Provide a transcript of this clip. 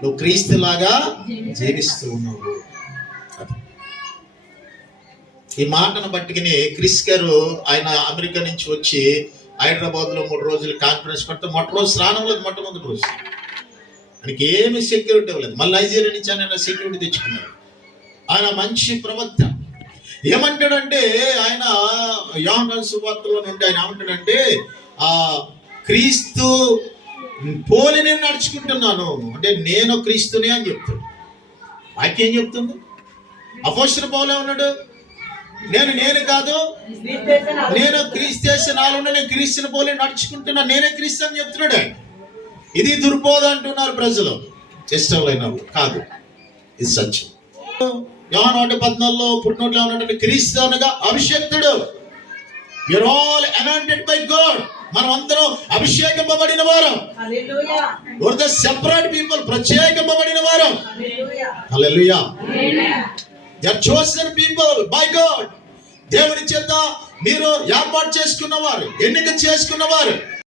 నువ్వు క్రీస్తులాగా జీవిస్తూ ఉన్నావు. ఈ మాటను బట్టికి క్రిస్ గారు ఆయన అమెరికా నుంచి వచ్చి హైదరాబాద్లో 3 రోజులు కాన్ఫరెన్స్ పెడితే మొట్టమొదటి స్నానంలో మొట్టమొదటి రోజు ఆయనకి ఏమి సెక్యూరిటీ ఇవ్వలేదు. మళ్ళీ నైజీరియా నుంచి ఆయన సెక్యూరిటీ తెచ్చుకున్నాడు. ఆయన మంచి ప్రవక్త. ఏమంటాడంటే ఆయన యోహాను సువార్తలో నుండి ఆయన ఏమంటాడంటే క్రీస్తు పోలి నేను నడుచుకుంటున్నాను అంటే నేను క్రీస్తునే అని చెప్తాడు. వాక్యం చెప్తుంది. అపోస్తలుడు పౌలు ఉన్నాడు, నేను కాదు, నేను క్రీస్తు నాలో నేను క్రీస్తుని పోలి నడుచుకుంటున్నా, నేనే క్రీస్తు అని చెప్తున్నాడు. ఇది దుర్బోధ అంటున్నారు ప్రజలు, ఇష్టం లేనప్పుడు. కాదు, ఇది సత్యం. యోహాను 1:14 పుట్టినోట్లో ఉన్నటువంటి క్రీస్తు అనగా అభిషేక్తుడు. You're all anointed by God. మనం అందరం అభిషేకింపబడిన వారు. We're the separate people. ప్రత్యేకింపబడిన వారు. హల్లెలూయా. You're chosen people by God. దేవుని చేత మీరు ఏర్పాటు చేసుకున్నవారు, ఎన్నిక చేసుకున్నవారు.